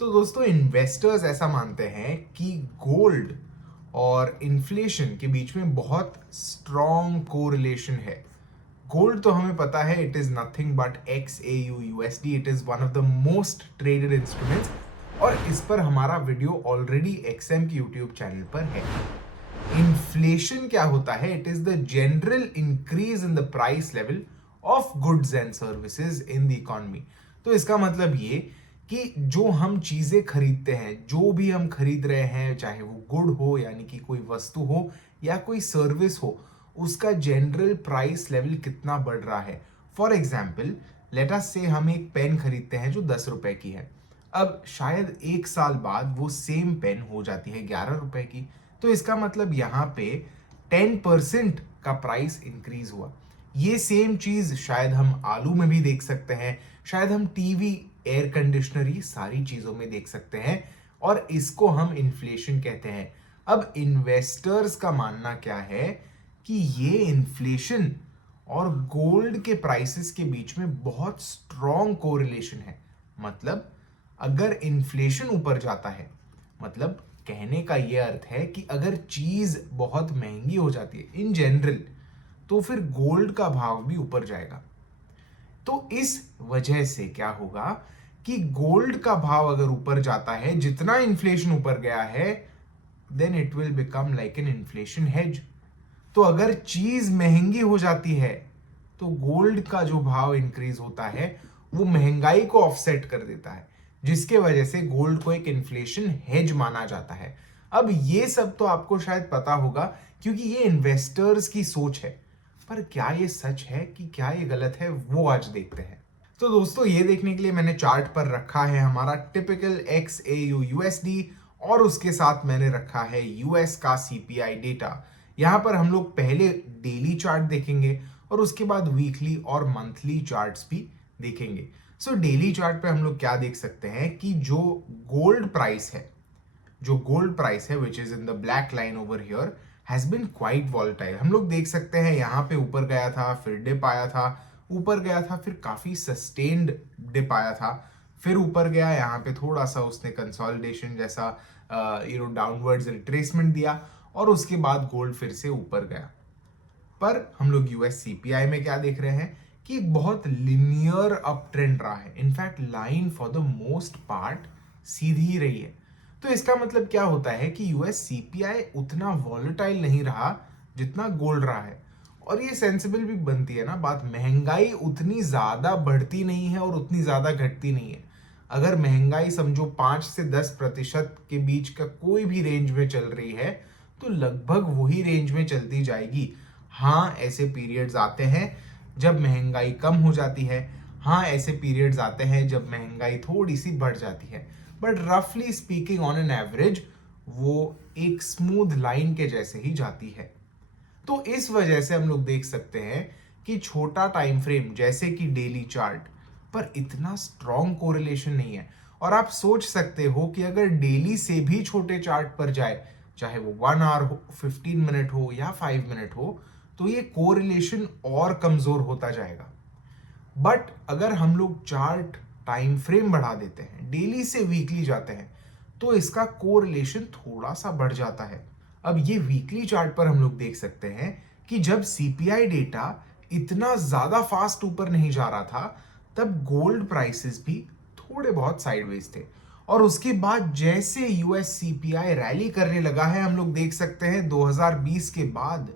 तो दोस्तों इन्वेस्टर्स ऐसा मानते हैं कि गोल्ड और इन्फ्लेशन के बीच में बहुत स्ट्रॉन्ग कोरिलेशन है। गोल्ड तो हमें पता है it is nothing but XAU USD, it is one of the most traded instruments और इस पर हमारा वीडियो ऑलरेडी XM के यूट्यूब चैनल पर है। इन्फ्लेशन क्या होता है? It is the general increase in the price level of goods and services in the economy. तो इसका मतलब ये कि जो हम चीजें खरीदते हैं, जो भी हम खरीद रहे हैं, चाहे वो गुड हो यानी कि कोई वस्तु हो या कोई सर्विस हो, उसका जनरल प्राइस लेवल कितना बढ़ रहा है। फॉर एग्जाम्पल लेट अस से हम एक पेन खरीदते हैं जो 10 रुपए की है। अब शायद एक साल बाद वो सेम पेन हो जाती है 11 रुपए की। तो इसका मतलब यहाँ पे 10% का प्राइस इंक्रीज हुआ। ये सेम चीज शायद हम आलू में भी देख सकते हैं, शायद हम टीवी, एयर कंडीशनर, ये सारी चीजों में देख सकते हैं और इसको हम इन्फ्लेशन कहते हैं। अब इन्वेस्टर्स का मानना क्या है कि ये इन्फ्लेशन और गोल्ड के प्राइसेस के बीच में बहुत स्ट्रॉन्ग कोरिलेशन है। मतलब अगर इन्फ्लेशन ऊपर जाता है, मतलब कहने का यह अर्थ है कि अगर चीज बहुत महंगी हो जाती है इन जनरल, तो फिर गोल्ड का भाव भी ऊपर जाएगा। तो इस वजह से क्या होगा कि गोल्ड का भाव अगर ऊपर जाता है, जितना इन्फ्लेशन ऊपर गया है, then it will become like an inflation hedge. तो अगर चीज महंगी हो जाती है तो गोल्ड का जो भाव इंक्रीज होता है वो महंगाई को ऑफसेट कर देता है, जिसके वजह से गोल्ड को एक इन्फ्लेशन हेज माना जाता है। अब ये सब तो आपको शायद पता होगा क्योंकि ये इन्वेस्टर्स की सोच है, पर क्या ये सच है कि क्या ये गलत है, वो आज देखते हैं। तो दोस्तों ये देखने के लिए मैंने चार्ट पर रखा है हमारा टिपिकल XAU USD और उसके साथ मैंने रखा है यूएस का CPI डेटा। यहाँ पर हम लोग पहले डेली चार्ट देखेंगे और उसके बाद वीकली और मंथली चार्ट्स भी देखेंगे। सो डेली चार्ट पे हम लोग क्या देख सकते हैं कि जो गोल्ड प्राइस है, which is in the black line over here, has been quite volatile. हम लोग देख सकते हैं यहाँ पे ऊपर गया था, फिर डिप आया था, ऊपर गया था, फिर काफी सस्टेन्ड डिप आया था, फिर ऊपर गया, यहाँ पे थोड़ा सा उसने कंसोलिडेशन जैसा डाउनवर्ड्स रिट्रेसमेंट दिया और उसके बाद गोल्ड फिर से ऊपर गया। पर हम लोग यूएस CPI में क्या देख रहे हैं कि बहुत लिनियर अप ट्रेंड रहा है। In fact line for the most part सीधी ही रही है। तो इसका मतलब क्या होता है कि यूएस CPI उतना वॉलेटाइल नहीं रहा जितना गोल्ड रहा है। और ये सेंसिबल भी बनती है ना बात, महंगाई उतनी ज्यादा बढ़ती नहीं है और उतनी ज्यादा घटती नहीं है। अगर महंगाई समझो 5 से 10% के बीच का कोई भी रेंज में चल रही है तो लगभग वही रेंज में चलती जाएगी। हाँ, ऐसे पीरियड्स आते हैं जब महंगाई कम हो जाती है, हाँ ऐसे पीरियड्स आते हैं जब महंगाई थोड़ी सी बढ़ जाती है, बट रफली स्पीकिंग ऑन एन एवरेज वो एक स्मूथ लाइन के जैसे ही जाती है। तो इस वजह से हम लोग देख सकते हैं कि छोटा टाइम फ्रेम जैसे कि डेली चार्ट पर इतना स्ट्रॉन्ग कोरिलेशन नहीं है। और आप सोच सकते हो कि अगर डेली से भी छोटे चार्ट पर जाए, चाहे वो 1 आवर हो, 15 मिनट हो या 5 मिनट हो, तो ये कोरिलेशन और कमजोर होता जाएगा। बट अगर हम लोग चार्ट टाइम फ्रेम बढ़ा देते हैं, डेली से वीकली जाते हैं, तो इसका कोरिलेशन थोड़ा सा बढ़ जाता है। अब ये वीकली चार्ट पर हम लोग देख सकते हैं कि जब CPI डेटा इतना ज्यादा फास्ट ऊपर नहीं जा रहा था, तब गोल्ड प्राइसेस भी थोड़े बहुत साइडवेज थे। और उसके बाद जैसे यूएस CPI रैली करने लगा है, हम लोग देख सकते हैं 2020 के बाद,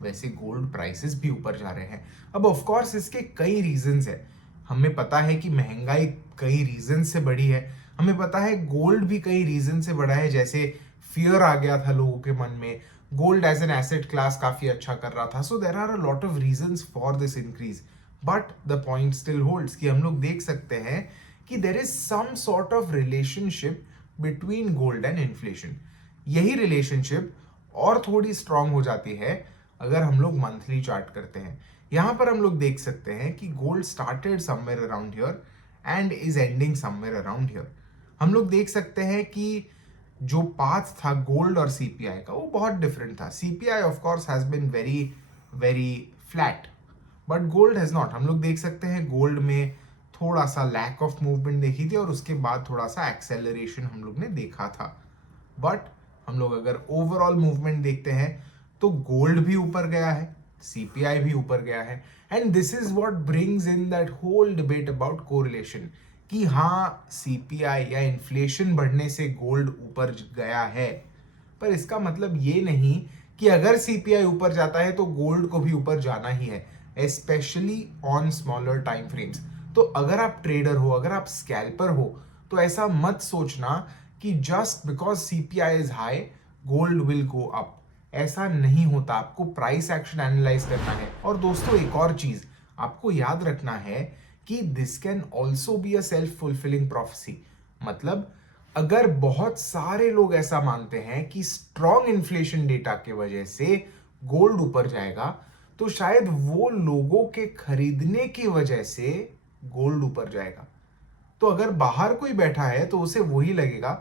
वैसे गोल्ड प्राइसेस भी ऊपर जा रहे हैं। अब ऑफ कोर्स इसके कई रीजंस है। हमें पता है कि महंगाई कई रीजन से बढ़ी है, हमें पता है गोल्ड भी कई रीजन से बढ़ा है, जैसे फियर आ गया था लोगों के मन में, gold as an asset class काफी अच्छा कर रहा था। So there are a lot of reasons for this increase, but the point still holds कि हम लोग देख सकते हैं कि there is some sort of relationship between gold and inflation. यही रिलेशनशिप और थोड़ी स्ट्रांग हो जाती है अगर हम लोग मंथली चार्ट करते हैं। यहां पर हम लोग देख सकते हैं कि gold started somewhere around here and is ending somewhere around here. हम लोग देख सकते हैं कि जो पाथ था गोल्ड और CPI का वो बहुत डिफरेंट था। CPI of course has been very very flat, but gold has not. हम लोग देख सकते हैं गोल्ड में थोड़ा सा लैक ऑफ मूवमेंट देखी थी और उसके बाद थोड़ा सा एक्सेलरेशन हम लोग ने देखा था। बट हम लोग अगर ओवरऑल मूवमेंट देखते हैं तो गोल्ड भी ऊपर गया है, सीपीआई भी ऊपर गया है, and this is what brings in that whole debate about correlation कि हाँ सीपीआई या इन्फ्लेशन बढ़ने से गोल्ड ऊपर गया है, पर इसका मतलब ये नहीं कि अगर सीपीआई ऊपर जाता है तो गोल्ड को भी ऊपर जाना ही है, specially on smaller time frames. तो अगर आप ट्रेडर हो, अगर आप स्कैल्पर हो, तो ऐसा मत सोचना कि just because CPI is high gold will go up. ऐसा नहीं होता, आपको प्राइस एक्शन एनालाइज करना है। और दोस्तों एक और चीज आपको याद रखना है कि this can also be a self fulfilling prophecy. मतलब अगर बहुत सारे लोग ऐसा मानते हैं कि स्ट्रॉन्ग इन्फ्लेशन डेटा के वजह से गोल्ड ऊपर जाएगा, तो शायद वो लोगों के खरीदने की वजह से गोल्ड ऊपर जाएगा। तो अगर बाहर कोई बैठा है तो उसे वही लगेगा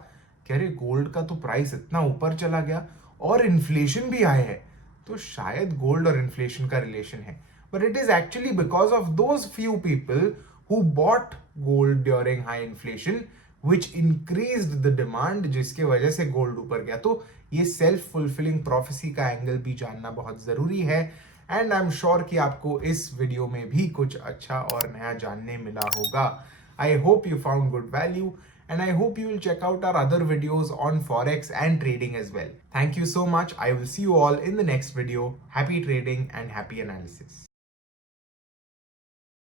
कि अरे गोल्ड का तो प्राइस इतना ऊपर चला गया और इन्फ्लेशन भी आया है, तो शायद गोल्ड और इन्फ्लेशन का रिलेशन है। But it is actually because of those few people who bought gold during high inflation which increased the demand, जिसके वजह से गोल्ड ऊपर गया। तो ये सेल्फ फुलफिलिंग प्रोफेसी का एंगल भी जानना बहुत जरूरी है। एंड आई एम श्योर कि आपको इस वीडियो में भी कुछ अच्छा और नया जानने मिला होगा। I hope you found good value, and I hope you will check out our other videos on Forex and trading as well. Thank you so much. I will see you all in the next video. Happy trading and happy analysis.